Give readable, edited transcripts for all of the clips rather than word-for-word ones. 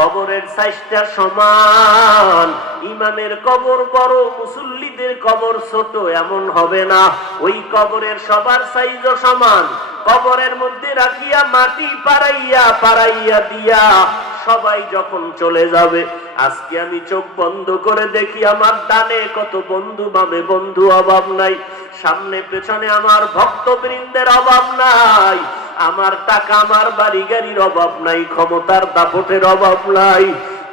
কবরের সাইজটা সমান। ইমামের কবর বড়, মুসল্লিদের কবর ছোট এমন হবে না। ওই কবরের সবার সাইজও সমান। কবরের মধ্যে রাখিয়া মাটি পাড়াইয়া পাড়াইয়া দিয়া সবাই যখন চলে যাবে, আজকে আমি চোখ বন্ধ করে দেখি আমার ডানে কত বন্ধু, বামে বন্ধু, অভাব নাই। সামনে পেছনে আমার ভক্তবৃন্দের অভাব নাই। আমার টাকা, আমার বাড়ি গাড়ির অভাব নাই, ক্ষমতার দাপটের অভাব নাই।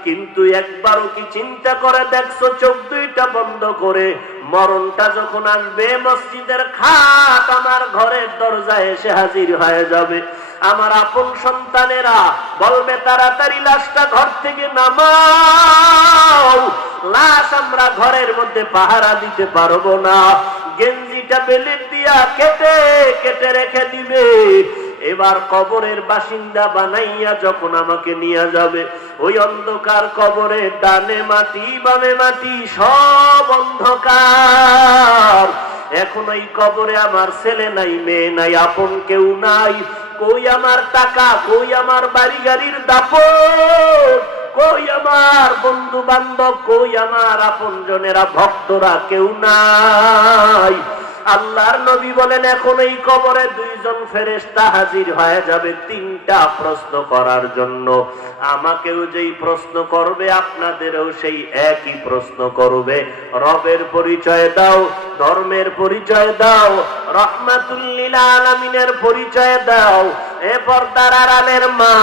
কিন্তু একবারও কি চিন্তা করে দেখছো, চোখ দুইটা বন্ধ করে মরণটা যখন আসবে, মসজিদের খাট আমার ঘরের দরজায় এসে হাজির হয়ে যাবে। আমার আপন সন্তানেরা বলবে, তাড়াতাড়ি লাশটা ঘর থেকে নামাও, লাশ আমরা ঘরের মধ্যে পাহারা দিতে পারবো না। গেঞ্জিটা বেলেট দিয়া কেটে কেটে রেখে দিবে। এবার কবরের বাসিন্দা বানাইয়া যখন আমাকে নিয়ে যাবে, ওই অন্ধকার কবরে ডানে মাটি বামে মাটি সব অন্ধকার। এখন ওই কবরে আমার ছেলে নাই, মেয়ে নাই, আপন কেউ নাই। কই আমার টাকা, কই আমার বাড়ি গাড়ির দাপট, কই আমার বন্ধু বান্ধব, কই আমার আপনজনেরা, ভক্তরা, কেউ নাই। আল্লাহর নবী বলেন, এখন এই কবরে দুইজন ফেরেশতা হাজির হয়ে যাবে তিনটা প্রশ্ন করার জন্য। আমাকেও যেই প্রশ্ন করবে, আপনাদেরও সেই একই প্রশ্ন করবে। রবের পরিচয় দাও, ধর্মের পরিচয় দাও, রহমাতুল লিল আলামিনের পরিচয় দাও। এ পর্দার আড়ালের মা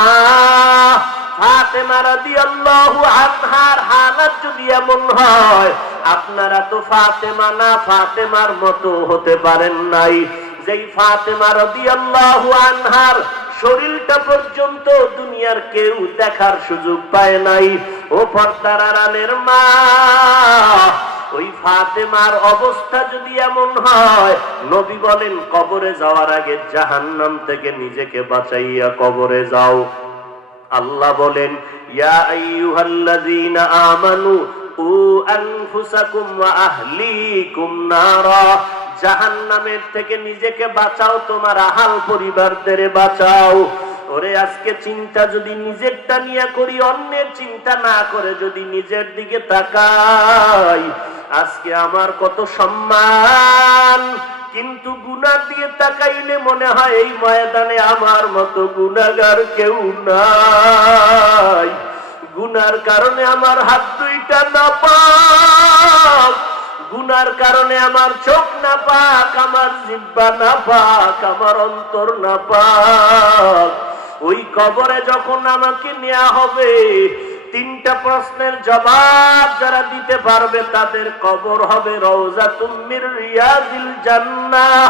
ফাতেমা রাদিয়াল্লাহু আনহার হালাত যদি এমন হয়, আপনারা তো ফাতেমা না, ফাতেমার মতো হতে পারেন নাই। যেই ফাতেমা রাদিয়াল্লাহু আনহার শরীরটা পর্যন্ত দুনিয়ার কেউ দেখার সুযোগ পায় নাই। ও পর্দার আড়ালের মা, ওই ফাতেমার অবস্থা যদি এমন হয়, নবী বলেন কবরে যাওয়ার আগে জাহান্নাম থেকে নিজেকে বাঁচাইয়া কবরে যাও। আল্লাহ বলেন, ইয়া আইয়ুহাল্লাযীনা আমানু কু আনফুসাকুম ওয়া আহলিকুম নারা, জাহান্নামের থেকে নিজেকে বাঁচাও, তোমার আহাল পরিবারদের বাঁচাও। ওরে আজকে চিন্তা যদি নিজেরটা নিয়ে করি, অন্যের চিন্তা না করে যদি নিজের দিকে তাকাই, আজকে আমার কত সম্মান। কিন্তু গুনাহ দিয়ে তাকাইলে মনে হয় এই ময়দানে আমার মতো গুনাহগার কেউ নাই। গুনার কারণে আমার হাত দুইটা নাপাক, গুনার কারণে আমার চোখ নাপাক, আমার জিহ্বা নাপাক, আমার অন্তর নাপাক। ওই কবরে যখন আমাকে নেওয়া হবে, তিনটা প্রশ্নের জবাব যারা দিতে পারবে তাদের কবর হবে রওজাতুম মির রিয়াজিল জান্নাহ।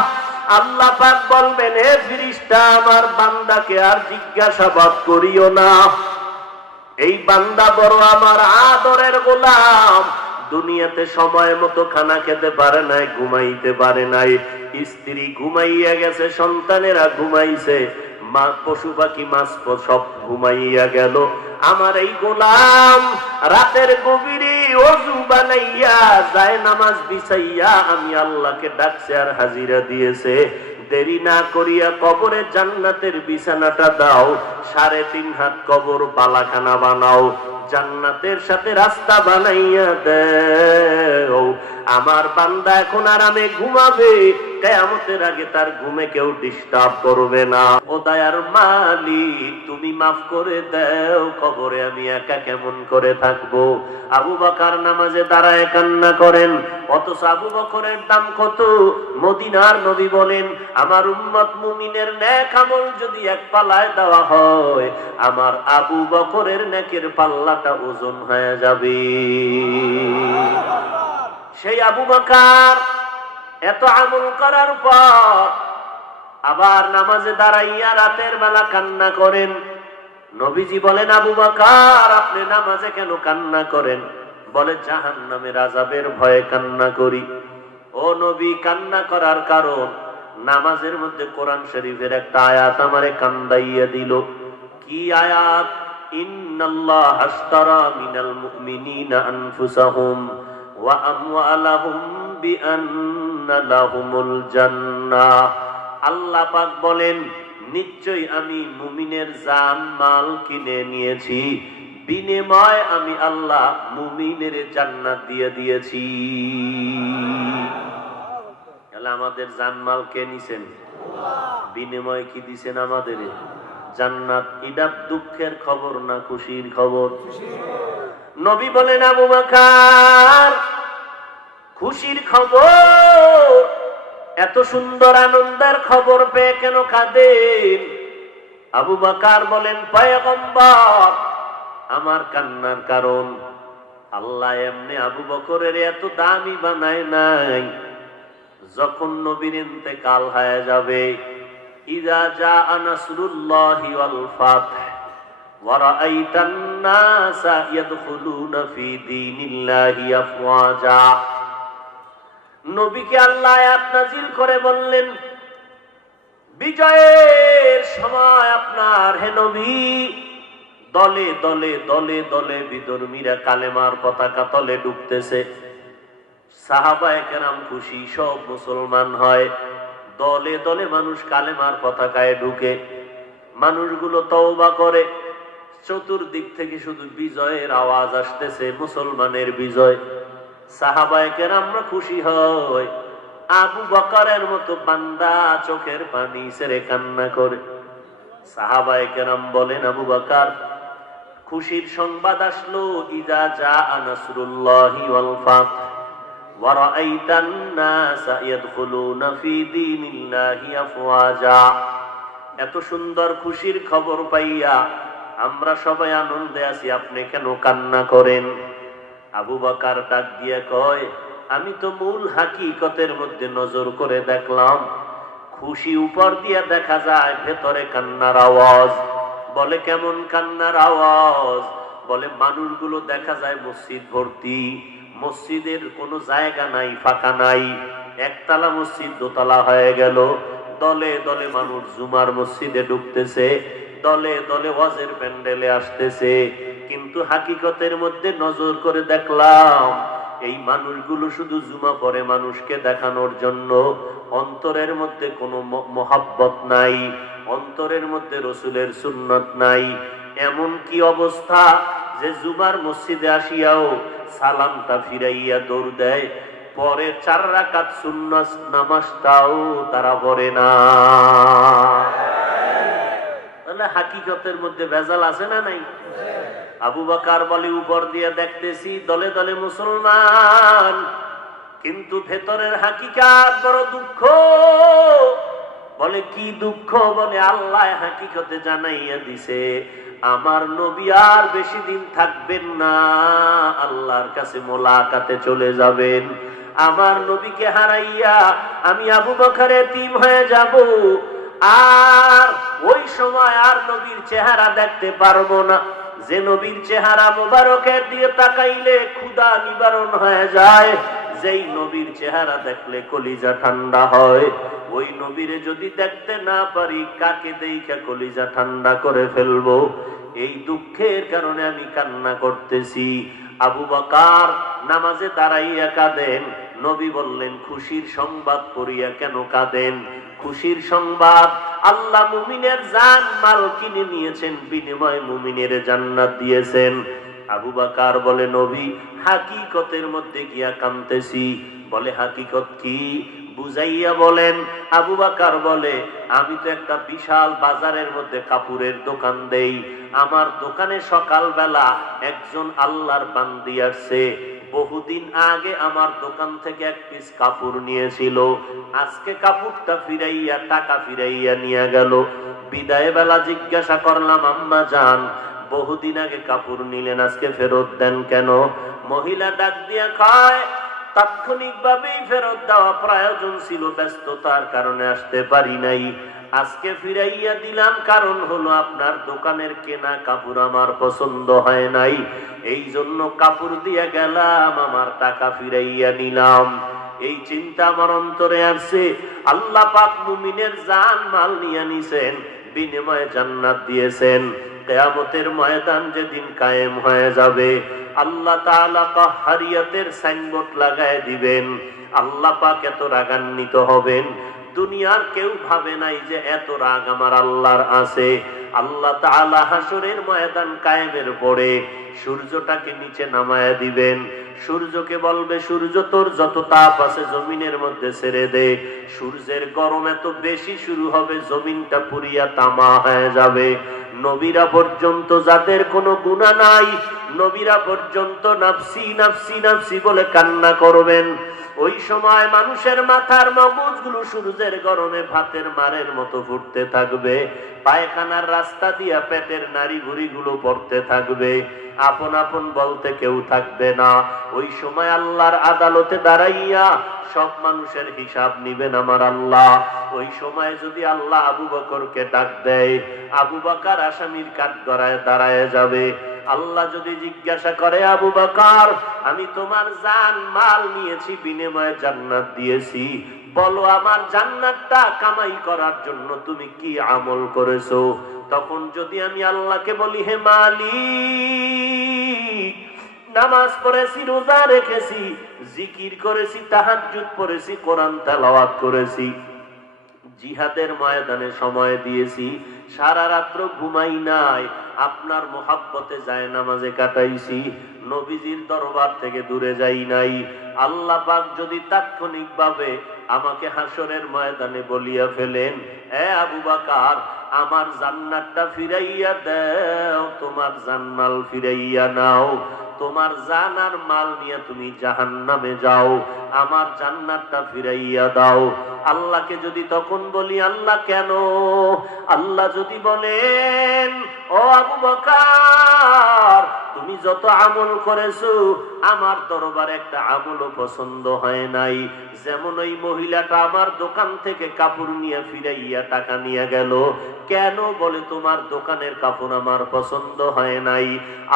আল্লাহ পাক বলবেন, হে ফেরেশতা, আমার বান্দাকে আর জিজ্ঞাসাবাদ করিও না। এই বান্দা বড় আমার আদরের গোলাম, দুনিয়াতে সময় মতো খানা খেতে পারে নাই, ঘুমাইতে পারে নাই, স্ত্রী ঘুমাইয়া গেছে, সন্তানেরা ঘুমাইছে, পশু পাখি মাছ সব ঘুমাইয়া গেল। আমার এই গোলাম রাতের গভীরে ওযু বানাইয়া যায় নামাজ বিছাইয়া আমি আল্লাহকে ডাকছে আর হাজিরা দিয়েছে। দেরি না করিয়া কবরে জান্নাতের বিছানাটা দাও, 3.5 হাত কবর বালাখানা বানাও, জান্নাতের সাথে রাস্তা বানাইয়া দেও। আমার বান্দা এখন আরামে ঘুমাবে, কিয়ামতের আগে তার ঘুমে কেউ ডিস্টার্ব করবে না। ও দয়ার মালিক, তুমি মাফ করে দাও, কবরে আমি একা কেমন করে থাকবো। আবু বকর নামাজে দাঁড়ায় কান্না করেন, অথচ আবু বকরের দাম কত। মদিনার নবী বলেন, আমার উম্মত মুমিনের নেক আমল যদি এক পাল্লায় দেওয়া হয়, আমার আবু বকরের নেকের পাল্লাটা ওজন হয়ে যাবে। সেই আবু বকর এত আমল করার পর আবার নামাজে দাঁড়াইয়া রাতের বেলা কান্না করেন। নবীজি বলেন, আবু বকর, আপনি নামাজে কেন কান্না করেন? বলে, জাহান্নামের আযাবের ভয়ে কান্না করি। ও নবী, কান্না করার কারণ? নামাজের মধ্যে কোরআন শরীফের একটা আয়াত আমারে কান্দাইয়া দিল। কি আয়াত? ইন্নাল্লাহা আশতারা মিনাল মুমিনিনা আনফুসাহুম ওয়া আমওয়ালাহুম বিআন্না লাহুমুল জান্নাহ। আল্লাহ পাক বলেন, নিশ্চয়ই আমি মুমিনের জান মাল কিনে নিয়েছি, বিনিময় আমি আল্লাহ মুমিনের জান্নাত দিয়ে দিয়েছি। তাহলে আমাদের জানমাল কে নিছেন? বিনিময় কি দিছেন আমাদের? জান্নাত। এটা দুঃখের খবর না খুশির খবর? নবী বলেন, আবু বকর খুশির খবর, এত সুন্দর আনন্দের খবর পেয়ে কেন কাঁদেন? আবু বকর বলেন, পয়গম্বর আমার কান্নার কারণ আল্লাহ এমনি আবু বকরের এত দামি বানায় নাই। যখন নবীর ইন্তেকাল হয়ে যাবে, ইযা জাআ নাসরুল্লাহি ওয়াল ফাতহ ওয়া রাআইতান নাসা ইয়াদখুলুনা ফি দীনিল্লাহি আফওয়াজা, নবীকে আল্লাহ আয়াত নাযিল করে বললেন, বিজয়ের সময় আপনার হে নবী দলে দলে দলে দলে বিধর্মীরা কালেমার পতাকা তলে ডুবতেছে। সাহাবায়ে কেরাম খুশি, সব মুসলমান হয়, দলে দলে মানুষ কালেমার পতাকায় ঢুকে, মানুষগুলো তওবা করে, চতুর্দিক থেকে শুধু বিজয়ের আওয়াজ আসতেছে, মুসলমানের বিজয়। সাহাবায়ে কেরামরা খুশি হয়, আবু বকরের মতো বান্দা চোখের পানি ছেড়ে কান্না করে। সাহাবায়ে কেরাম বলেন, আবু বকর খুশির সংবাদ আসলো, ইযা জাআ নাসরুল্লাহি ওয়াল ফাতহ ওয়া রাআইতান নাসা ইয়াদখুলুনা ফি দীনিল্লাহি আফওয়াজা। এত সুন্দর খুশির খবর পাইয়া আমরা সবাই আনন্দে আছি, আপনি কেন কান্না করেন? আবু বকর ডাক দিয়ে কয়, আমি তো মূল হাকিকতের মধ্যে নজর করে দেখলাম, খুশি উপর দিয়ে দেখা যায়, ভেতরে কান্নার আওয়াজ। বলে কেমন কান্নার আওয়াজ? বলে মানুষগুলো দেখা যায় মসজিদ ভর্তি, মসজিদের কোনো জায়গা নাই, ফাঁকা নাই, একতলা মসজিদ দোতলা হয়ে গেল, দলে দলে মানুষ জুমার মসজিদে ঢুকতেছে, দলে দলে ওয়াজের প্যান্ডেলে আসতেছে। কিন্তু হাকিকতের মধ্যে নজর করে দেখলাম, এই মানুষগুলো শুধু জুমা পড়ে মানুষকে দেখানোর জন্য, অন্তরের মধ্যে কোনো মহাব্বত নাই, অন্তরের মধ্যে রসুলের সুন্নত নাই। এমন কি অবস্থা যে জুমার মসজিদে আসিয়াও সালামটা ফিরাইয়া দৌড় দেয়, পরে 4 রাকাত সুন্নাত নামাজটাও তারা পড়ে না। তাহলে হাকিকতের মধ্যে ভেজাল আছে না নাই? আবু বকর বলে, উপর দিয়ে দেখতেছি দলে দলে মুসলমান, কিন্তু ভেতরের হাকিকত বড় দুঃখ। বলে কি দুঃখ? বলে আল্লাহ হাকিকতে জানাইয়া দিছে, আমার নবী আর বেশি দিন থাকবেন না, আল্লাহর কাছে মোলাকাতে চলে যাবেন। আমার নবীকে হারাইয়া আমি আবু বকর এতিম হয়ে যাব, আর ওই সময় আর নবীর চেহারা দেখতে পারবো না। যে নবীর চেহারা মোবারকের দিয়ে তাকাইলে ক্ষুধা নিবারণ হয়ে যায়, যেই নবীর চেহারা দেখলে কলিজা ঠান্ডা হয়, ওই নবীরে যদি দেখতে না পারি, কাকে দেখা কলিজা ঠান্ডা করে ফেলবো? এই দুঃখের কারণে আমি কান্না করতেছি। আবু বকর নামাজে দাঁড়াইয়া কাঁদেন। নবী বললেন, খুশির সংবাদ পড়িয়া কেন কাঁদেন? খুশির সংবাদ, আল্লাহ মুমিনের জান মাল কিনে নিয়েছেন, বিনিময়ে মুমিনের জান্নাত দিয়েছেন। আবু বকর বলে, নবী হাকিকতের মধ্যে গিয়া কাঁদতেছি। বলে হাকিকত কি? বুঝাইয়া বলেন। আবু বকর বলে, আমি তো একটা বিশাল বাজারের মধ্যে কাপড়ের দোকান দেই, আমার দোকানে সকালবেলা একজন আল্লাহর বান্দি আসছে, বহুদিন আগে আমার দোকান থেকে এক পিস কাপড় নিয়েছিল, আজকে কাপড়টা ফিরাইয়া টাকা ফিরাইয়া নিয়ে গেল। বিদায় বেলা জিজ্ঞাসা করলাম, আম্মা জান বহুদিন আগে কাপড় নিলেন, আজকে ফেরত দেন কেন? মহিলা ডাক দিয়া কয়, তাৎক্ষণিকভাবেই ফেরত দেওয়া প্রয়োজন ছিল, ব্যস্ততার কারণে আসতে পারি নাই, আজকে ফিরাইয়া দিলাম, কারণ হলো আপনার দোকানের কেনা কাপড় আমার পছন্দ হয় নাই, এই জন্য কাপড় দিয়া গেলাম, আমার টাকা ফিরাইয়া নিলাম। এই চিন্তা আমার অন্তরে আসছে। আল্লাহ পাক মুমিনের জান মাল নিয়ে নিছেন, বিনিময়ে জান্নাত দিয়েছেন। কিয়ামতের ময়দান যেদিন কায়েম হয়ে যাবে, আল্লাহ তাআলা কাহ্হারিয়াতের সাইনবোর্ড লাগায় দিবেন। আল্লাহ পাক এত রাগান্বিত হবেন, দুনিয়ার কেউ ভাবে নাই যে এত রাগ আমার আল্লাহর আছে। আল্লাহ তাআলা হাসরের ময়দান কায়েমের পরে সূর্যটাকে নিচে নামায়া দিবেন। সূর্যকে বলবে, সূর্য তোর যত তাপ আছে জমিনের মধ্যে ছেড়ে দে। সূর্যের গরম এত বেশি শুরু হবে, জমিনটা পুড়িয়া তামা হয়ে যাবে। নবীরা পর্যন্ত, যাদের কোনো গুনাহ নাই, নবীরা পর্যন্ত নাফসি নাফসি নাফসি বলে কান্না করবেন। ওই সময় মানুষের মাথার মগজগুলো সূর্যের গরমে ভাতের মারের মতো ফুটতে থাকবে। পায়খানার রাস্তা দিয়া পেটের নাড়ি ভুঁড়িগুলো পড়তে থাকবে। আপন আপন বলতে কেউ থাকবে না। ওই সময় আল্লাহর আদালতে দাঁড়াইয়া সব মানুষের হিসাব নিবেন আমার আল্লাহ। ওই সময় যদি আল্লাহ আবু বকরকে ডাক দেয়, আবু বকর আসামির কাঠগড়ায় দাঁড়ায় যাবে। আল্লাহ যদি জিজ্ঞাসা করে, আবু বকর, আমি তোমার জান মাল নিয়েছি, বিনিময়ে জান্নাত দিয়েছি, বলো আমার জান্নাতটা কামাই করার জন্য তুমি কি আমল করেছো? তখন যদি আমি আল্লাহকে বলি, হে মালিক, নামাজ পড়েছি, রোজা রেখেছি, জিকির করেছি, তাহাজ্জুদ পড়েছি, কোরআন তেলাওয়াত করেছি, জিহাদের ময়দানে সময় দিয়েছি, সারা রাত্র ঘুমাই নাই, আপনার মোহাব্বতে যায় নামাজে কাটাইছি, নবীজির দরবার থেকে দূরে যাই নাই। আল্লাহ পাক যদি তাৎক্ষণিকভাবে আমাকে হাসরের ময়দানে বলিয়া ফেলেন, এ আবু বকর, আমার জান্নাতটা ফিরাইয়া দাও, তোমার জানমাল ফিরাইয়া নাও, তোমার জান আর মাল নিয়ে তুমি জাহান্নামে যাও, আমার জান্নাতটা ফিরাইয়া দাও। আল্লাহকে যদি তখন বলি, আল্লাহ কেন? আল্লাহ যদি বলেন, ও আবু বকর, তুমি যত আমল করেছো আমার দরবারে একটা আমলও পছন্দ হয় নাই। যেমন ওই মহিলাটা আমার দোকান থেকে কাপড় নিয়ে ফিরাইয়া টাকা নিয়ে গেল, কেন? বলে তোমার দোকানের কাপড় আমার পছন্দ হয় নাই।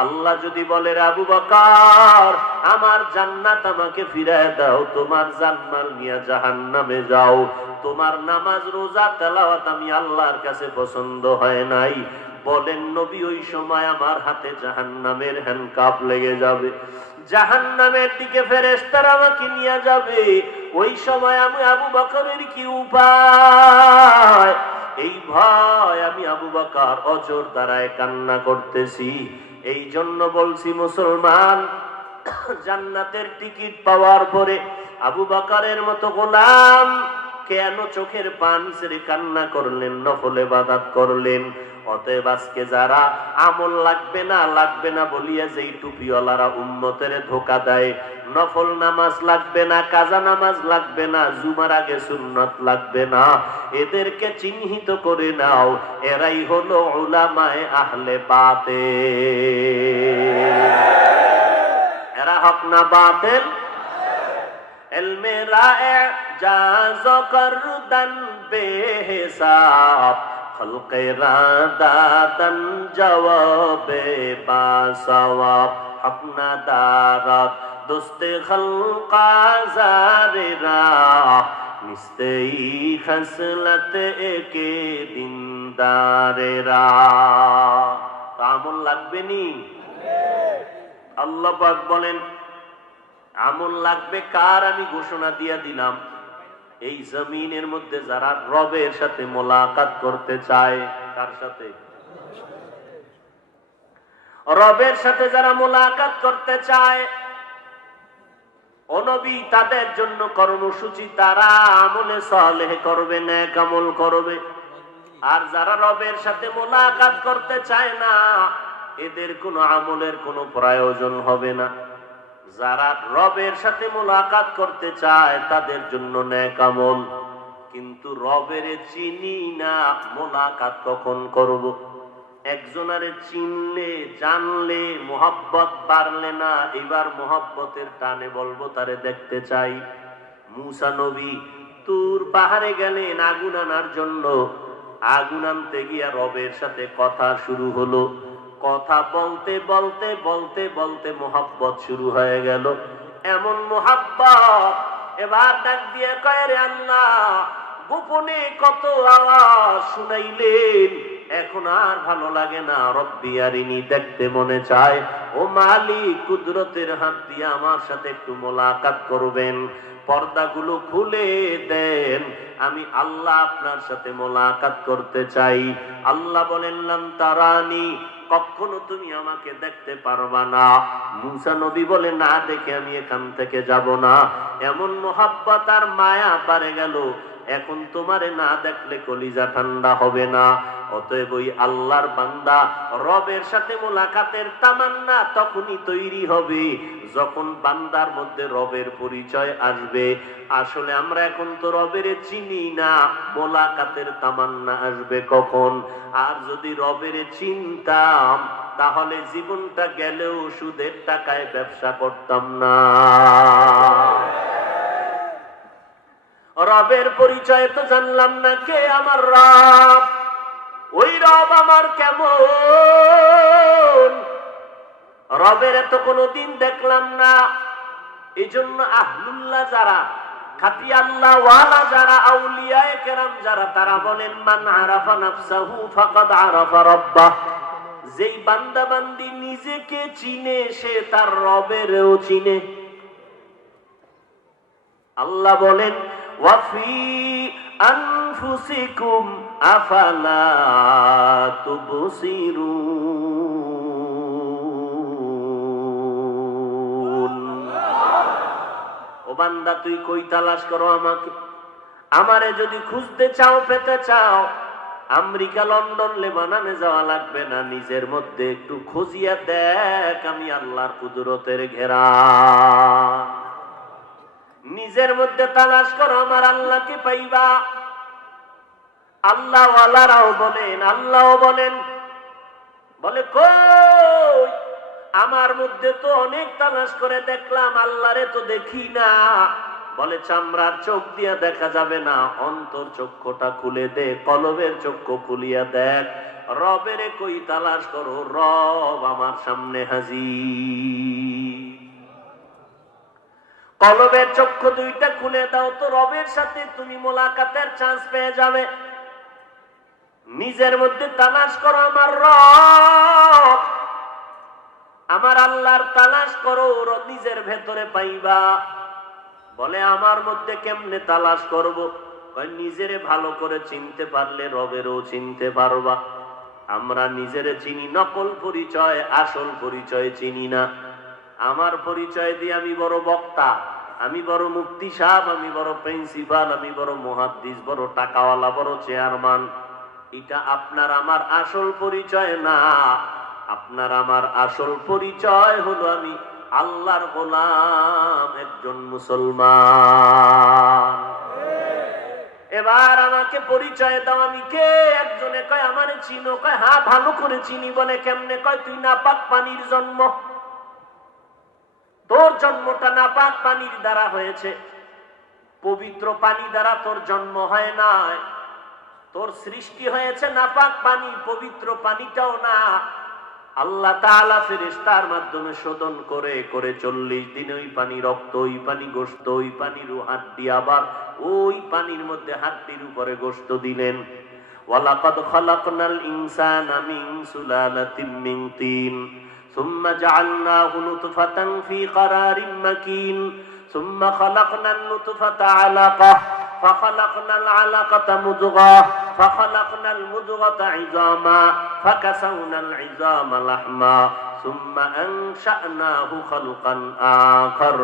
আল্লাহ যদি বলে, আবু বকর, আমার জান্নাত আমাকে ফিরায় দাও, তোমার জানমাল নিয়ে জাহান্নামে যাও, তোমার নামাজ রোজা তেলাওয়াত আমি আল্লাহর কাছে পছন্দ হয় নাই, বলেন নবী, ওই সময় আমার হাতে জাহান্নামের হ্যান্ডকাপ লেগে যাবে, জাহান্নামের দিকে ফেরেশতারা আমাকে নিয়ে যাবে। ওই সময় আমি আবু বকরের কি উপায়? এই ভয় আমি আবু বকর অজর দ্বারায় কান্না করতেছি। এই জন্য বলছি, মুসলমান, জান্নাতের টিকিট পাওয়ার পরে আবু বকরের মতো গোলাম কেন চোখের পানি ছেড়ে কান্না করলেন, নফল ইবাদত করলেন? অতএব আজকে যারা আমল লাগবে না লাগবে না বলিয়া যেই টুপিওয়ালারা উম্মতের ধোকা দেয়, নফল নামাজ লাগবে না, কাজা নামাজ লাগবে না, জুমার আগে সুন্নত লাগবে না, এদেরকে চিহ্নিত করে নাও, এরাই হলো উলামায়ে আহলে বাতিল। এরা হক না বাতিল? ইলমে রায়ে জাজ করদান বেহিসাব, খলকে রাদাদান জওয়াবে বাসওয়াব, হক না দারাত দোস্তে খলকা জারেরা, নিস্তেই খসলত একে দিনদারেরা। আমল লাগবে নি? আল্লাহ পাক বলেন, আমল লাগবে কার? আমি ঘোষণা দিয়া দিলাম, এই জমিনের মধ্যে যারা রবের সাথে মোলাকাত করতে চায়। কার সাথে? রবের সাথে যারা মোলাকাত করতে চায়, ও নবী, তাদের জন্য কর্মসূচি, তারা আমলে সালেহ করবে, নেক আমল করবে। আর যারা রবের সাথে মোলাকাত করতে চায় না, এদের কোনো আমলের কোনো প্রয়োজন হবে না। যারা রবের সাথে মোলাকাত করতে চায় তাদের জন্য নেক আমল। কিন্তু রবের চিনি না, মোলাকাত কখন করব? একজনারে চিনলে, জানলে, মোহাব্বত বাড়লে না, এবার মোহাব্বতের টানে বলবো তারে দেখতে চাই। মুসা নবী তুর পাহাড়ে গেলেন আগুন আনার জন্য। আগুন আনতে গিয়া রবের সাথে কথা শুরু হলো। কথা বলতে বলতে বলতে বলতে মোহাব্বত শুরু হয়ে গেল। এমন মোহাব্বত, এবার ডাক দিয়ে কয়, রে আল্লাহ, গোপনে কত আওয়াজ শুনাইলেন, এখন আর ভালো লাগে না, রব্বি আরিনি, দেখতে মনে চায়। ও মালিক, কুদরতের হাত দিয়ে আমার সাথে একটু মোলাকাত করবেন, পর্দাগুলো খুলে দেন, আমি আল্লাহ আপনার সাথে মোলাকাত করতে চাই। আল্লাহ বলেন, লান তারানি, কখনো তুমি আমাকে দেখতে পারবা না। মুসা নবী বলে, না দেখে আমি এখান থেকে যাব না। এমন মোহাব্বত আর মায়া বাড়ে গেল, এখন তোমারে না দেখলে কলিজা ঠান্ডা হবে না। অতএব ওই আল্লাহর বান্দা রবের সাথে মোলাকাতের তামান্না তখনই তৈরি হবে যখন বান্দার মধ্যে রবের পরিচয় আসবে। আসলে আমরা এখন তো রবের চিনি না, মোলাকাতের তামান্না আসবে কখন? আর যদি রবের চিনতাম তাহলে জীবনটা গেলেও সুদের টাকায় ব্যবসা করতাম না। রবের পরিচয় তো জানলাম না, কে আমার রব, ওই রব আমার কেমন, রবের এত কোনদিন দেখলাম না। এই জন্য আহলুল্লাহ যারা, খাঁটি আল্লাহ ওয়ালা যারা, আউলিয়ায়ে কেরাম যারা, তারা বলেন, মান আরাফা নাফসাহু ফাকাদ আরাফা রাব্বাহ। যেই বান্দা বান্দি নিজেকে চিনে সে তার রবেরও চিনে। আল্লাহ বলেন, ওয়াফি আনফুসিকুম আফালা তুবসিরুন। ও বান্দা, তুই কই তালাশ করো আমাকে? আমারে যদি খুঁজতে চাও, পেতে চাও, আমেরিকা, লন্ডন, লেবাননে যাওয়া লাগবে না, নিজের মধ্যে একটু খুঁজিয়া দেখ, আমি আল্লাহর কুদরতের ঘেরা। নিজের মধ্যে তালাশ করো, আমার আল্লাহকে পাইবা। আল্লাহ ওয়ালারাও বলেন, আল্লাহও বলেন, বলে কই আমার মধ্যে তো অনেক তালাশ করে দেখলাম, আল্লাহরে তো দেখি না। বলে, চামড়ার চোখ দিয়া দেখা যাবে না, অন্তর চক্ষুটা খুলে দে, কলবের চক্ষু খুলিয়া দেখ, রবেরে কই তালাশ করো, রব আমার সামনে হাজির। কলবের চক্ষু দুইটা খুলে দাও তো রবের সাথে তুমি মোলাকাতের চান্স পেয়ে যাবে। নিজের মধ্যে তালাশ করো আমার রব, আমার আল্লাহর তালাশ করো, নিজের ভেতরে পাইবা। বলে, আমার মধ্যে কেমনে তালাশ করব? নিজেরে ভালো করে চিনতে পারলে রবেরও চিনতে পারবা। আমরা নিজেরে চিনি নকল পরিচয়, আসল পরিচয় চিনি না। আমার পরিচয় দিয়ে আমি বড় বক্তা, আমি বড় মুফতি সাহেব, আমি বড় প্রিন্সিপাল, আমি বড় মুহাদ্দিস, বড় টাকাওয়ালা, বড় চেয়ারম্যান। এটা আপনার আমার আসল পরিচয় না। আপনার আমার আসল পরিচয় হলো আমি আল্লাহর গোলাম, একজন মুসলমান। এবার আমাকে পরিচয় দাও, আমি কে? একজনে কয়, আমারে চিনো? কয়, হ্যাঁ ভালো করে চিনি। বলে, কেমনে? কয়, তুই নাপাক পানির জন্ম, তোর জন্মটা নাপাক পানির দ্বারা হয়েছে, পবিত্র পানি দ্বারা তোর জন্ম হয় নাই। তোর সৃষ্টি হয়েছে নাপাক পানি, পবিত্র পানিটাও না। আল্লাহ তাআলা ফেরেশতার মাধ্যমে শোধন করে করে 40 দিন ওই পানি রক্ত, ওই পানি গোশত, ওই পানির হাড্ডি, আবার ওই পানির মধ্যে হাড্ডির উপরে গোশত দিলেন। ওয়ালাকাদ খালাকনাল ইনসানা মিন সুলালাতিন মিন তিন সুম্মা জাআলনাহু নুতফাতান ফি ক্বারারিন মাকিন সুম্মা খালাকনান নুতফাতা আলাকাহ فخلقنا العلقة مضغة فخلقنا المضغة عظاما فكسونا العظام لحما ثم أنشأناه خلقا آخر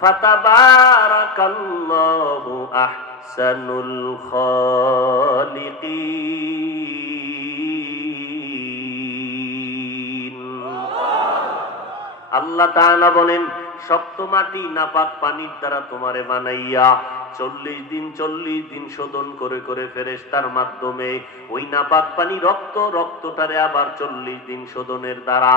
فتبارك الله أحسن الخالقين। আল্লাহ তাআলা বলেন, শক্ত মাটি নাপাক পানির দ্বারা তোমারে বানাইয়া 40 দিন শোধন করে করে ফেরেশতার মাধ্যমে ওই নাপাক পানি রক্ত, রক্তটারে আবার 40 দিন শোধনের দ্বারা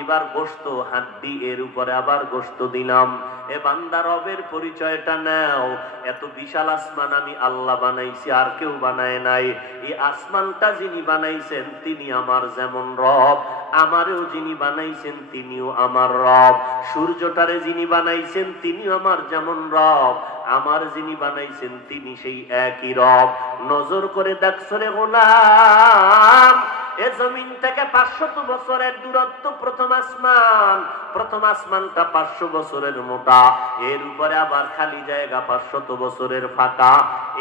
এবার গোশত, হাড্ডি, এর উপরে আবার গোশত দিলাম। এ বান্দা, রবের পরিচয়টা নাও। এত বিশাল আসমান আমি আল্লাহ বানাইছি, আর কেউ বানায় নাই। এই আসমানটা যিনি বানাইছেন তিনি আমার যেমন রব, আমারেও যিনি বানাইছেন তিনিও আমার রব। সূর্যটারে যিনি বানাইছেন তিনিও আমার যেমন রব, আমার যিনি বানাইছেন তিনি সেই একই রব। নজর করে দেখছো রে গোলাম, এ জমিন থেকে 500 বছরের দূরত্ব প্রথম আসমানটা 500 বছরের মোটা, এর উপরে আবার খালি জায়গা 500 বছরের ফাঁকা,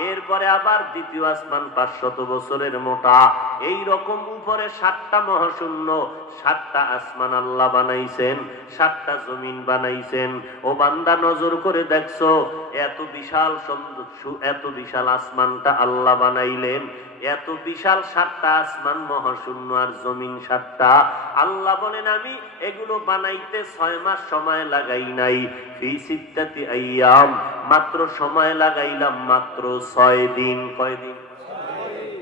এরপরে আবার দ্বিতীয় আসমান 500 বছরের মোটা। এই রকম উপরে 7টা মহাশূন্য, 7টা আসমান আল্লাহ বানাইছেন, 7টা জমিন বানাইছেন। ও বান্দা নজর করে দেখছো, এত বিশাল আসমানটা আল্লাহ বানাইলেন, এত বিশাল 7টা আসমান মহাশূন্য আর জমিন 7টা। আল্লাহ বলেন আমি এগুলো বানাইতে 6 মাস সময় লাগাই নাই, ফি সিত্তাতি আইয়াম, মাত্র সময় লাগাইলাম মাত্র 6 দিন। কয়দিন?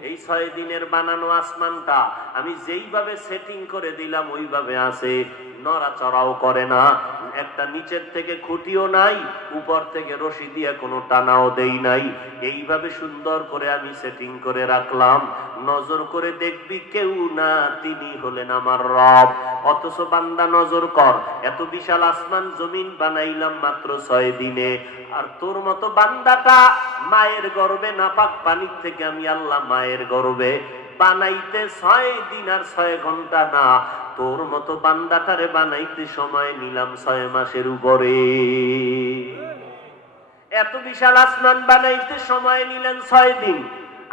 এই 6 দিনের বানানো আসমানটা আমি যেইভাবে সেটিং করে দিলাম ওইভাবে আছে, নড়াচড়াও করে না, একটা নিচের থেকে খুঁটিও নাই, উপর থেকে রশি দিয়ে কোনো টানাও দেই নাই, এইভাবে সুন্দর করে আমি সেটিং করে রাখলাম। নজর করে দেখবি কেউ না, তিনি হলেন আমার রব। অথচ বান্দা নজর কর, এত বিশাল আসমান জমিন বানাইলাম মাত্র 6 দিনে, আর তোর মতো বান্দাটা মায়ের গর্ভে নাপাক পানির থেকে আমি আল্লাহ মায়ের গর্ভে বানাইতে 6 দিন আর 6 ঘন্টা না, তোর মতো বান্দাটারে বানাইতে সময় নিলাম 6 মাসের উপরে। এত বিশাল আসমান বানাইতে সময় নিলেন 6 দিন,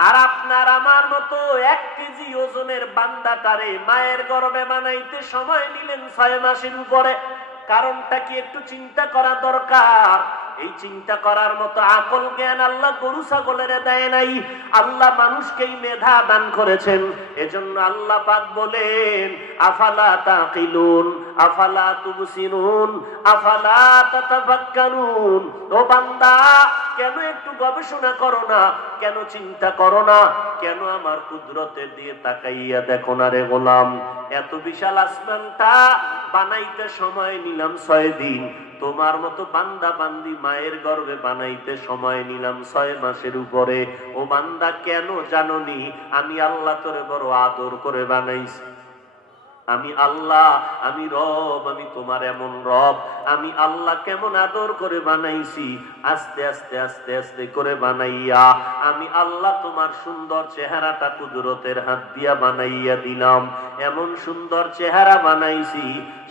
আর আপনার আমার মতো 1 কেজি ওজনের বান্দাটারে মায়ের গর্ভে বানাইতে সময় নিলেন 6 মাসের উপরে। কারণটা কি একটু চিন্তা করা দরকার। এই চিন্তা করার মতো আকল জ্ঞান আল্লাহ গরু ছাগলের দেয় নাই, আল্লাহ মানুষকেই মেধা দান করেছেন। এজন্য আল্লাহ পাক বলেন আফালা তাকিলুন আফালা তুবসিরুন আফালা তাতাফাক্কারুন। ও বান্দা, কেন একটু গবেষণা করো না, কেন চিন্তা করো না, কেন আমার কুদরতের দিয়ে তাকাইয়া দেখো না রে গোলাম। এত বিশাল আসমানটা বানাইতে সময় নিলাম 6 দিন, তোমার মতো বান্দা বান্দি মায়ের গর্ভে বানাইতে সময় নিলাম 6 মাসের উপরে। ও বান্দা, কেন জানোনি? আমি আল্লাহ তোরে বড় আদর করে বানাইছি। আমি আল্লাহ, আমি রব, আমি তোমার এমন রব। আমি আল্লাহ কেমন আদর করে বানাইছি, আস্তে আস্তে আস্তে আস্তে করে বানাইয়া আমি আল্লাহ তোমার সুন্দর চেহারাটা কুদরতের হাত দিয়া বানাইয়া দিলাম। এমন সুন্দর চেহারা বানাইছি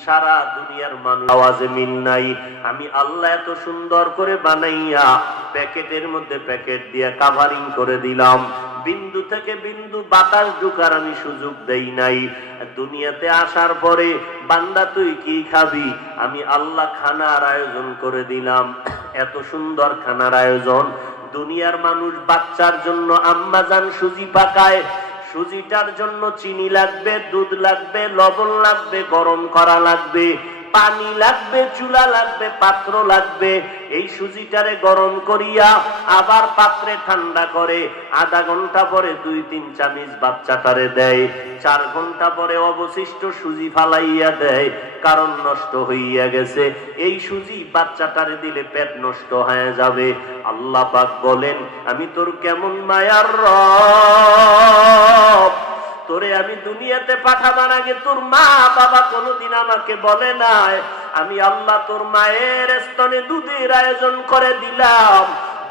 সারা দুনিয়ার মানুষ আওয়াজে মিল নাই। আমি আল্লাহ এত সুন্দর করে বানাইয়া প্যাকেটের মধ্যে প্যাকেট দিয়া কাভারিং করে দিলাম, বিন্দু থেকে বিন্দু বাতাস ঢুকার আমি সুযোগ দেই নাই। দুনিয়াতে আসার পরে বান্দা তুই কি খাবি, আমি আল্লাহ খানার আয়োজন করে দিলাম। এত সুন্দর খানার আয়োজন। দুনিয়ার মানুষ বাচ্চার জন্য আম্মাজান সুজি পাকায়, সুজিটার জন্য চিনি লাগবে, দুধ লাগবে, লবণ লাগবে, গরম করা লাগবে, পানি লাগবে, চুলা লাগবে, পাত্র লাগবে। এই সুজিটারে গরম করিয়া আবার পাত্রে ঠান্ডা করে আধা ঘন্টা পরে 2-3 চামচ বাচ্চাটারে দেয়, 4 ঘন্টা পরে অবশিষ্ট সুজি ফালাইয়া দেয়, কারণ নষ্ট হইয়া গেছে। এই সুজি বাচ্চাটারে দিলে পেট নষ্ট হয়ে যাবে। আল্লাহ পাক বলেন আমি তোর কেমন মায়ার রব, তোরে আমি দুনিয়াতে পাঠাবার আগে তোর মা বাবা কোনোদিন আমাকে বলে নাই। আমি আল্লাহ তোর মায়ের স্তনে দুধের আয়োজন করে দিলাম।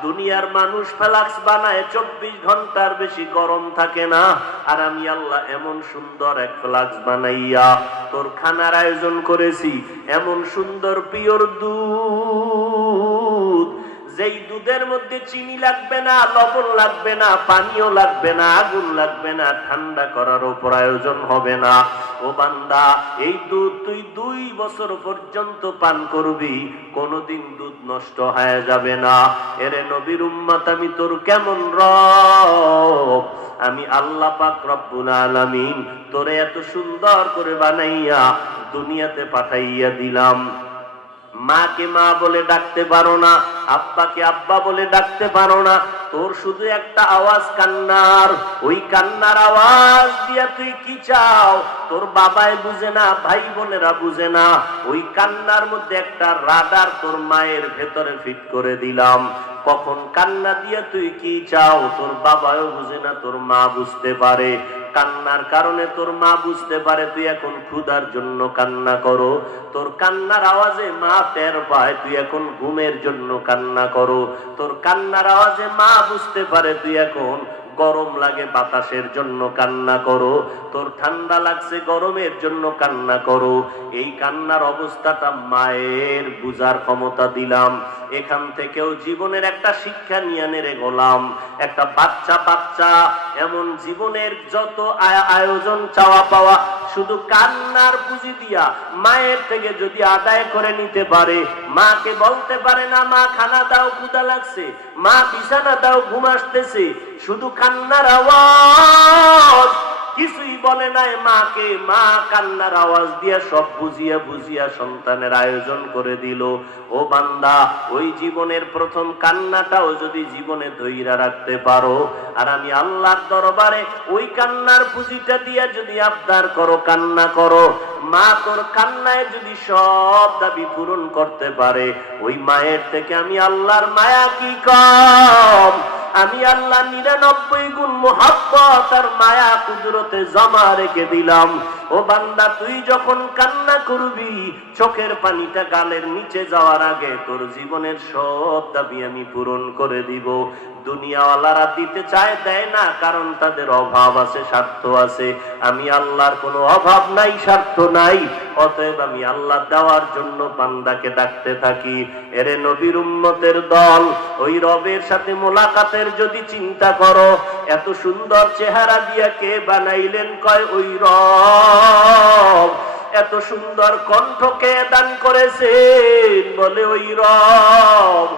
দুনিয়ার মানুষ ফ্লাক্স বানায় 24 ঘন্টার বেশি গরম থাকে না, আর আমি আল্লাহ এমন সুন্দর এক ফ্লাক্স বানাইয়া তোর খানার আয়োজন করেছি। এমন সুন্দর পিওর দুধ, যেই দুধের মধ্যে চিনি লাগবে না, লবণ লাগবে না, পানিও লাগবে না, আগুন লাগবে না, ঠান্ডা করারও প্রয়োজন হবে না। ও বান্দা, এই দুধ তুই 2 বছর পর্যন্ত পান করবি, কোনোদিন দুধ নষ্ট হয়ে যাবে না। এরে নবীর উম্মত, আমি তোর কেমন রব। আমি আল্লাহ পাক রব্বুল আলামিন তোরে এত সুন্দর করে বানাইয়া দুনিয়াতে পাঠাইয়া দিলাম। মাকে মা বলে ডাকতে পারো না, আব্বাকে আব্বা বলে ডাকতে পারো না, তোর শুধু একটা আওয়াজ কান্নার। ওই কান্নার আওয়াজ দিয়া তুই কি চাও তোর বাবাই বুঝে না, ভাই বোনেরা বুঝে না। ওই কান্নার মধ্যে একটা রাডার তোর মায়ের ভেতরে ফিট করে দিলাম। কখন কান্না দিয়া তুই কি চাও তোর বাবাও বুঝে না, তোর মা বুঝতে পারে। কান্নার কারণে তোর মা বুঝতে পারে তুই এখন ক্ষুধার জন্য কান্না করো, তোর কান্নার আওয়াজে মা টের পায় তুই এখন ঘুমের জন্য কান্না করো, তোর কান্নার আওয়াজে মা বুঝতে পারে তুই এখন গরম লাগে বাতাসের জন্য কান্না করো, তোর ঠান্ডা লাগছে গরমের জন্য কান্না করো। এই কান্নার অবস্থাটা মায়ের বুঝার ক্ষমতা দিলাম। এখান থেকেও জীবনের একটা শিক্ষা নিয়ে নেড়ে গোলাম। একটা বাচ্চা এমন জীবনের যত আয়োজন চাওয়া পাওয়া শুধু কান্নার পুঁজি দিয়া মায়ের থেকে যদি আদায় করে নিতে পারে, মাকে বলতে পারে না মা খানা দাও ক্ষুধা লাগছে, মা বিছানা দাও ঘুম আসতেছে, শুধু কান্নার আওয়াজ, কিছুই বলে নাই মাকে, মা কান্নার আওয়াজ দিয়া সব বুঝিয়া সন্তানের আয়োজন করে দিল। ও বান্দা, ওই জীবনের প্রথম কান্নাটাও যদি জীবনে ধইরা রাখতে পারো, আর আমি আল্লাহর দরবারে ওই কান্নার পুঁজিটা দিয়া যদি আবদার করো, কান্না করো, মা তোর কান্নায় যদি সব দাবি পূরণ করতে পারে, ওই মায়ের থেকে আমি আল্লাহর মায়া কি কম? আমি আল্লাহ 99 গুণ মুহাব্বত আর মায়া কুদরতে জমা রেখে দিলাম। ও বান্দা, তুই যখন কান্না করবি, চোখের পানিটা গালের নিচে যাওয়ার আগে তোর জীবনের সব দাবি আমি পূরণ করে দিব। দুনিয়াওয়ালারা দিতে চায়, দেয় না, কারণ তাদের অভাব আছে, স্বার্থ আছে। আমি আল্লাহর কোনো অভাব নাই, স্বার্থ নাই, অতএব আমি আল্লাহ দেওয়ার জন্য বান্দাকে ডাকতে থাকি। এরে নবীর উম্মতের দল, ওই রবের সাথে মোলাকাতের যদি চিন্তা করো, এত সুন্দর চেহারা দিয়া কে বানাইলেন? কয় ওই রব। এত সুন্দর কণ্ঠকে দান করেছেন? বলে ওই রব।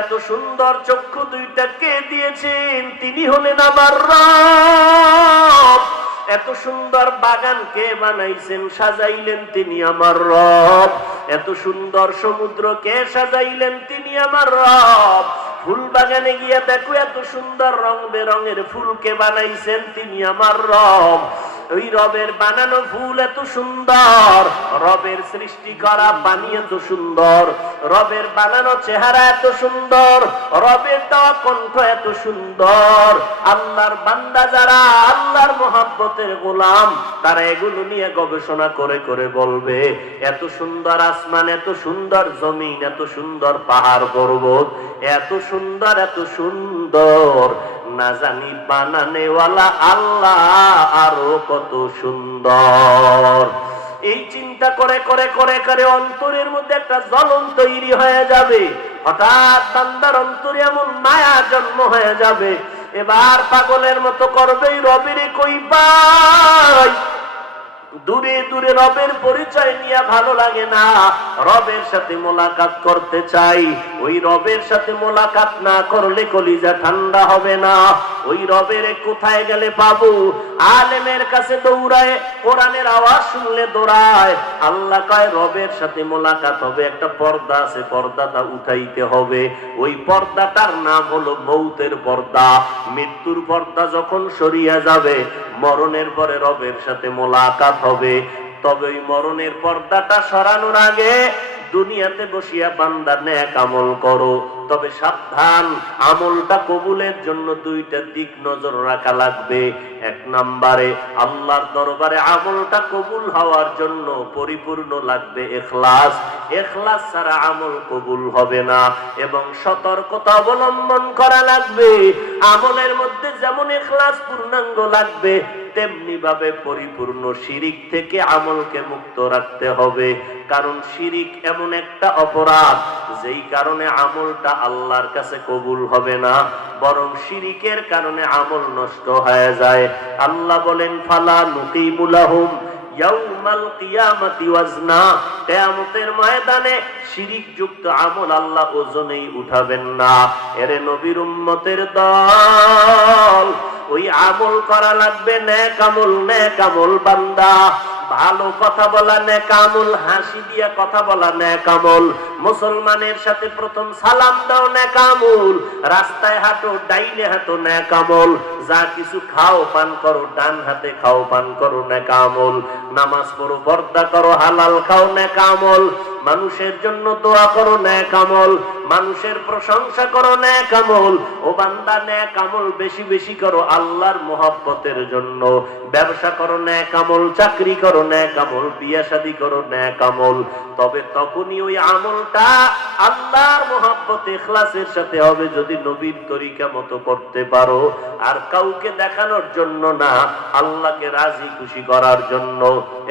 এত সুন্দর চক্ষু দুইটা কে দিয়েছেন? তিনি হলেন আমার রব। এত সুন্দর বাগান কে বানাইছেন, সাজাইলেন? তিনি আমার রব। এত সুন্দর সমুদ্র কে সাজাইলেন? তিনি আমার রব। ফুল বাগানে গিয়া দেখো, এত সুন্দর রং বেরঙের ফুল কে বানাইছেন? তিনি আমার রব। ওই রবের বানানো ফুল এত সুন্দর, রবের সৃষ্টি করা পানি এত সুন্দর, রবের বানানো চেহারা এত সুন্দর, রবের দেওয়া কণ্ঠ এত সুন্দর। আল্লাহর বান্দা যারা, আল্লাহর মহব্বতের গোলাম, তারা এগুলো নিয়ে গবেষণা করে করে বলবে, এত সুন্দর আসমান, এত সুন্দর জমিন, এত সুন্দর পাহাড় পর্বত, এত সুন্দর, এত সুন্দর, না জানি বানানেওয়ালা আল্লাহ আরো কত সুন্দর। এই চিন্তা করে করে করে করে অন্তরের মধ্যে একটা জ্বলন তৈরি হয়ে যাবে। হঠাৎ বান্দার অন্তরে এমন মায়া জন্ম হয়ে যাবে, এবার পাগলের মতো করবেই, রবের কই পাই। দূরে দূরে রবের পরিচয় নিয়ে ভালো লাগে না, রবের সাথে মোলাকাত করতে চাই। ওই রবের সাথে মোলাকাত না করলে কলিজা ঠান্ডা হবে না। ওই রবের কোথায় গেলে পাবো? আলেমের কাছে দৌড়ায়, কোরআনের আওয়াজ শুনলে দৌড়ায়। আল্লাহ কয় রবের সাথে মোলাকাত হবে, একটা পর্দা আছে, পর্দাটা উঠাইতে হবে। ওই পর্দাটার নাম হলো মৌতের পর্দা। মৃত্যুর পর্দা যখন সরিয়ে যাবে, মরণের পরে রবের সাথে মোলাকাত হবে। তবে ওই মরণের পর্দাটা সরানোর আগে দুনিয়াতে বসিয়া বান্দা নেক আমল করো। তবে সাবধান, আমলটা কবুলের জন্য দুইটা দিক নজর রাখা লাগবে। এক নম্বরে, আল্লাহর দরবারে আমলটা কবুল হওয়ার জন্য পরিপূর্ণ লাগবে ইখলাস। ইখলাস ছাড়া আমল কবুল হবে না। এবং সতর্কতা অবলম্বন করা লাগবে। আমলের মধ্যে যেমন ইখলাস পূর্ণাঙ্গ লাগবে, তেমনি ভাবে পরিপূর্ণ শিরিক থেকে আমলকে মুক্ত রাখতে হবে। কারণ শিরিক এমন একটা অপরাধ, যেই কারণে আমলটা আল্লাহর কাছে কবুল হবে না, বরং শিরিকের কারণে আমল নষ্ট হয়ে যায়। আল্লাহ বলেন, ফালা নুকিমু লাহুম ইয়াউমাল কিয়ামাতি ওয়াজনা। কিয়ামতের ময়দানে শিরিক যুক্ত আমল আল্লাহ ওজনেই উঠাবেন না। এরে নবীর উম্মতের দল, ওই আমল করা লাগবে নেক আমল। নেক আমল বান্দা, ভালো কথা বলা নেক আমল, হাসি দিয়া কথা বলা নেক আমল, মুসলমানের সাথে প্রথম সালাম দাও নেক আমল, রাস্তায় হাঁটো ডাইনে হাঁটো নেক আমল, যা কিছু খাও পান করো ডান হাতে খাও পান করো নেক আমল, নামাজ পড়ো পর্দা করো হালাল খাও নেক আমল, মানুষের জন্য দোয়া করো নেক আমল, মানুষের প্রশংসা করো নেক আমল। ও বান্দা, নেক আমল বেশি বেশি করো আল্লাহর মহব্বতের জন্য। ব্যবসা করো নেক আমল, চাকরি করো নেক আমল, বিয়ে শাদী করো নেক আমল। তবে তখনই ওই আমলটা আল্লাহর মহব্বতে ইখলাসের সাথে হবে যদি নবীর তরিকা মতো করতে পারো, আর কাউকে দেখানোর জন্য না, আল্লাহকে রাজি খুশি করার জন্য।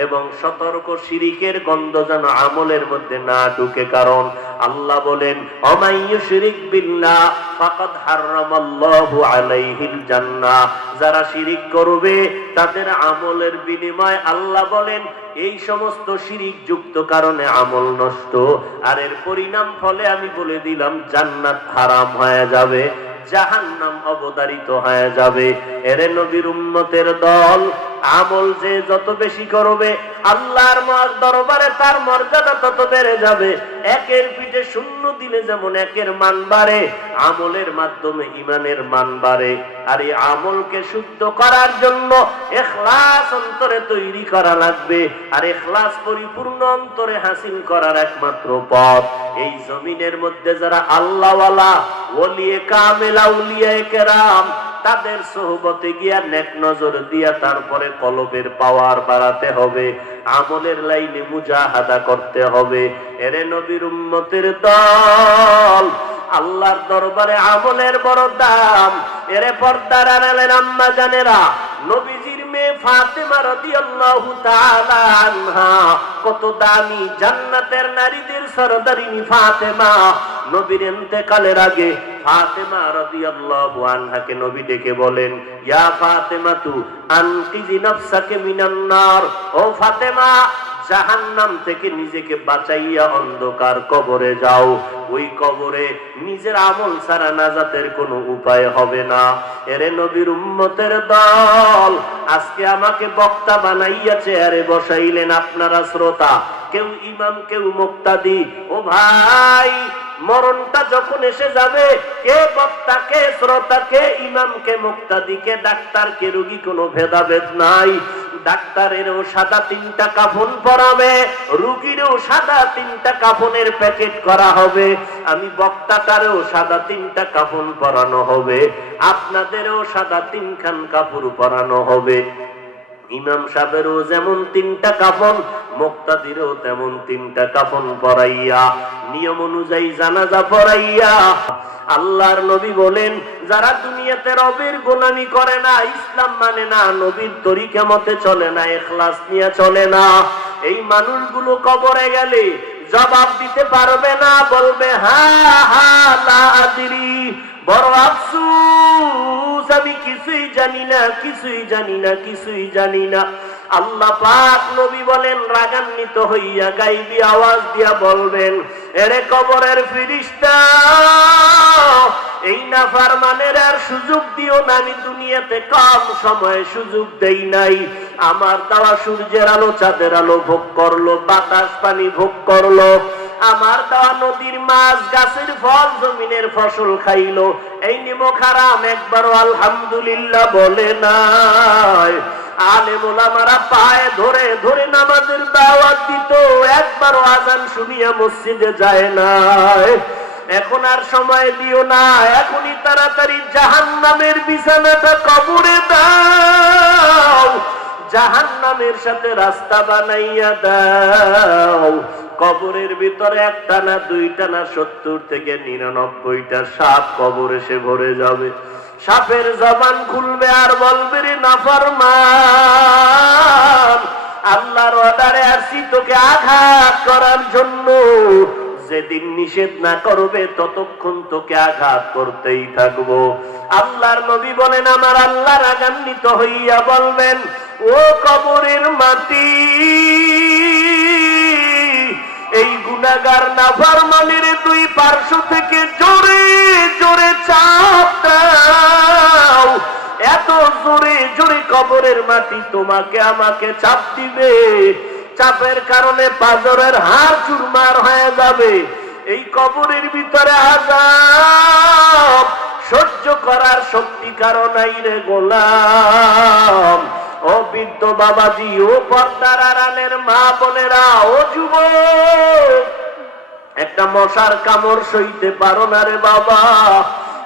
এবং সতর্ক, শিরিকের গন্ধ যেন আমলের মধ্যে না ঢুকে, কারণ আল্লাহ বলেন অমাইয়ুশরিক বিল্লাহ ফাকাদ হারামাল্লাহু আলাইহিল জান্নাহ। যারা শিরিক করবে তাদের আমলের বিনিময় আল্লাহ বলেন এই সমস্ত শিরিক যুক্ত কারণে আমল নষ্ট, আর এর পরিণাম ফলে আমি বলে দিলাম জান্নাত হারাম হয়ে যাবে, জাহান্নাম অবধারিত হয়ে যাবে। এরে নবীর উম্মতের দল, আমল যে যত বেশি করবে আল্লাহর দরবারে তার মর্যাদা তত বেড়ে যাবে। একের পিঠে শূন্য দিলে যেমন একের মান বাড়ে, আমলের মাধ্যমে ইমানের মান বাড়ে। আর এই আমলকে শুদ্ধ করার জন্য ইখলাস অন্তরে তৈরি করা লাগবে, আর ইখলাস পরিপূর্ণ অন্তরে হাসিল করার একমাত্র পথ এই জমিনের মধ্যে যারা আল্লাহওয়ালা, ওলিয়ে কামেল, আউলিয়ায়ে কেরাম, তাদের সোহবতে গিয়া নেক নজর দিয়া তারপরে কলবের পাওয়ার বাড়াতে হবে, আমলের লাইনে মুজাহাদা করতে হবে। এরে নবীর উম্মতের দল, আল্লাহর দরবারে আমলের বড় দাম। এরে পর্দার আড়ালের আম্মা জানেরা, নবীজির মেয়ে ফাতেমা রাদিয়াল্লাহু তাআলা আনহা কত দামি, জান্নাতের নারীদের সরদারিনী ফাতেমা। নবীর ইন্তেকালের আগে ফাতেমা রাদিয়াল্লাহু আনহাকে নবী ডেকে বলেন, ইয়া ফাতেমাতু আনকিজি নাফসাকে মিনান নার। ও ফাতেমা, জাহান্নাম থেকে নিজেকে বাঁচাইয়া অন্ধকার কবরে যাও। ওই কবরে নিজের আমল ছাড়া নাজাতের কোনো উপায় হবে না। এরে নবীর উম্মতের দল, আজকে আমাকে বক্তা বানাইয়া চেয়ারে বসাইলেন আপনারা শ্রোতা, কেউ ইমাম, কেউ মুক্তাদি। ও ভাই, মরণটা যখন এসে যাবে, কে বক্তা, কে শ্রোতা, কে ইমাম, কে মুক্তাদি, কে ডাক্তার, কে রোগী, কোনো ভেদাভেদ নাই। ডাক্তারেরও সাদা 3টা কাফন পরাবে, রোগীরও সাদা 3টা কাফনের প্যাকেট করা হবে। আমি বক্তাটারও সাদা 3টা কাফন পরানো হবে, আপনাদেরও সাদা 3খান কাপড় পরানো হবে। ইমাম সাহেবেরও যেমন 3টা কাফন, মুক্তাদিরও তেমন 3টা কাফন পরাইয়া নিয়ম অনুযায়ী জানাজা পড়াইয়া। আল্লাহর নবী বলেন, যারা দুনিয়াতে রবের গোলামি করে না, ইসলাম মানে না, নবীর তরিকা মতে চলে না, ইখলাস নিয়ে চলে না, এই মানুষগুলো কবরে গেলে জবাব দিতে পারবে না, বলবে হা হা লা আদরি, বড় আফসোস, আমি কিছুই জানি না, কিছুই জানি না, কিছুই জানি না। আল্লাহ পাক নবী বলেন, রাগান্বিত হইয়া গাইবি আওয়াজ দিয়া বলবেন, এরে কবরের ফেরেশতা, এই নাফরমানের আর সুযোগ দিও না। আমি দুনিয়াতে কম সময়ে সুযোগ দেই নাই। আমার দেওয়া সূর্যের আলো, চাঁদের আলো ভোগ করলো, বাতাস পানি ভোগ করলো, আমার দেওয়া নদীর মাছ, গাছের ফল, জমিনের ফসল খাইলো। এই নিমক হারাম একবারও আলহামদুলিল্লাহ বলে নাই। আলেম ওলামারা পায়ে ধরে ধরে নামাজের দাওয়াত দিত, একবারও আজান শুনিয়া মসজিদে যায় নাই। এখন আর সময় দিও না, এখনই তাড়াতাড়ি জাহান্নামের বিছানাটা কবরে দাও, জাহান্নামের সাথে রাস্তা বানাইয়া দাও। কবরের ভিতরে 1টা না 2টা না 70 থেকে 99টা সাপ কবর এসে ভরে যাবে। সাপের জবান খুলবে আর বলবে, রে নাফরমান, আল্লাহর অর্ডারে আসি তোকে আঘাত করার জন্য। যেদিন নিষেধ না করবে ততক্ষণ তোকে আঘাত করতেই থাকবো। আল্লাহর নবী বলেন, আমার আল্লাহ রাগান্বিত হইয়া বলবেন, ও কবরের মাটি, এই গুনাহগার নাফরমানের 2 পার্শ্ব থেকে জোরে জোরে চাপ দাও। এত জোরে জোরে কবরের মাটি তোমাকে আমাকে চাপ দিবে, চাপের কারণে পাজরের হাড় চুরমার হয়ে যাবে। এই কবরের ভিতরে আযাব সহ্য করার শক্তি কারো নাই রে গোলাম। ও বৃদ্ধ বাবাজি, ও পর্দার আড়ালের মা বোনেরা, ও যুবক, একটা মশার কামড় সইতে পারো না রে বাবা,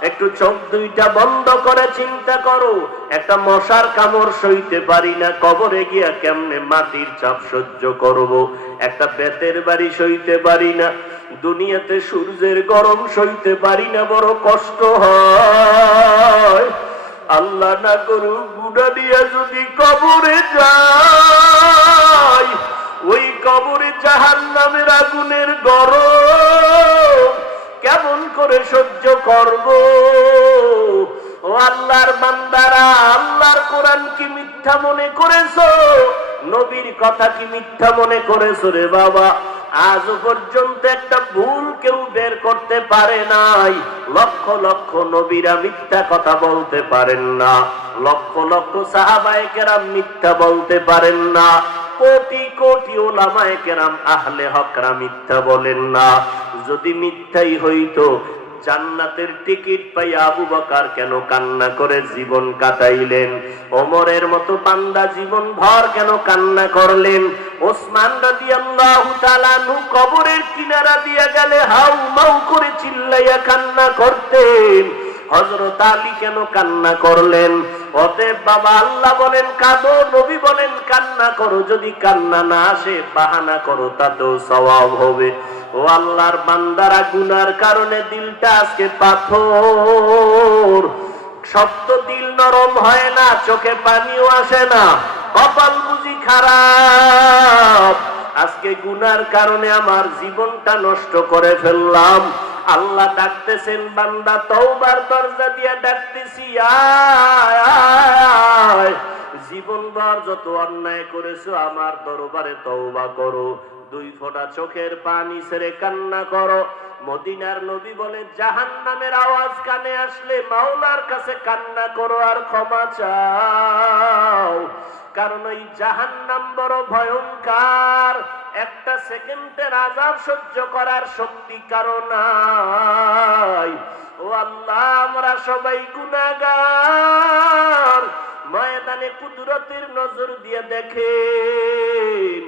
একটু চোখ দুইটা বন্ধ করে চিন্তা করো, একটা মশার কামড় সইতে পারি না, কবরে গিয়া কেমনে মাটির চাপ সহ্য করব, একটা বেতের বাড়ি সইতে পারি না, দুনিয়াতে সূর্যের গরম সইতে পারি না, বড় কষ্ট হয়। আল্লাহ না করুক গুনাহ দিয়া যদি কবরে যাই, ওই কবরে জাহান্নামের আগুনের গরম কেমন করে সহ্য করব? ও আল্লাহর বান্দারা, আল্লাহর কোরআন কি মিথ্যা মনে করেছো? নবীর কথা কি মিথ্যা মনে করেছো রে বাবা? আজ পর্যন্ত একটা ভুল কেউ বের করতে পারে নাই। লক্ষ লক্ষ নবীরা মিথ্যা কথা বলতে পারেন না, লক্ষ লক্ষ সাহাবায়ে কেরাম মিথ্যা বলতে পারেন না, কোটি কোটি উলামায়ে কেরাম আহলে হকরা মিথ্যা বলেন না। যদি মিথ্যাই হইতো, জান্নাতের টিকিট পাই আবু বকর কেন কান্না করে জীবন কাটাইলেন? ওমরের মতো বান্দা জীবন ভর কেন কান্না করলেন? ওসমান রাদিয়াল্লাহু তাআলা আনহু কবরের কিনারা দিয়ে গেলে হাউ মাউ করে চিল্লাইয়া কান্না করতেন, হযরত আলী কেন কান্না করলেন? অতএব বাবা, আল্লাহ বলেন কাঁদো, নবী বলেন কান্না করো, যদি কান্না না আসে বাহানা করো, তাতেও সওয়াব হবে। ও আল্লাহর বান্দারা, গুনার কারণে দিলটা আজকে পাথর, শক্ত দিল নরম হয় না, চোখে পানিও আসে না, কপাল বুঝি খারাপ। আজকে গুনার কারণে আমার জীবনটা নষ্ট করে ফেললাম। আল্লাহ ডাকতেছেন, বান্দা তওবার দরজা দিয়া ডাকতেছি, আয় আয়, জীবনভর যত অন্যায় করেছো আমার দরবারে তওবা করো, দুই ফোঁটা চোখের পানি ছেড়ে কান্না করো। মদিনার নবী বলে, জাহান্নামের আওয়াজ কানে আসলে মাওলার কাছে কান্না করো আর ক্ষমা চাও, কারণ ওই জাহান্নাম বড় ভয়ঙ্কর, একটা সেকেন্ডের আযাব সহ্য করার শক্তি কারো নাই। ও আল্লাহ, আমরা সবাই গুনাহগার, ময়দানে কুদরতের নজর দিয়ে দেখেন,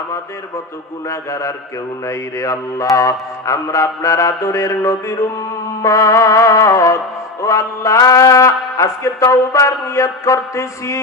আমাদের মতো গুনাহগার আর কেউ নাই রে আল্লাহ। আমরা আপনার আদরের নবীর উম্মত। ও আল্লাহ, আজকে তওবার নিয়ত করতেছি,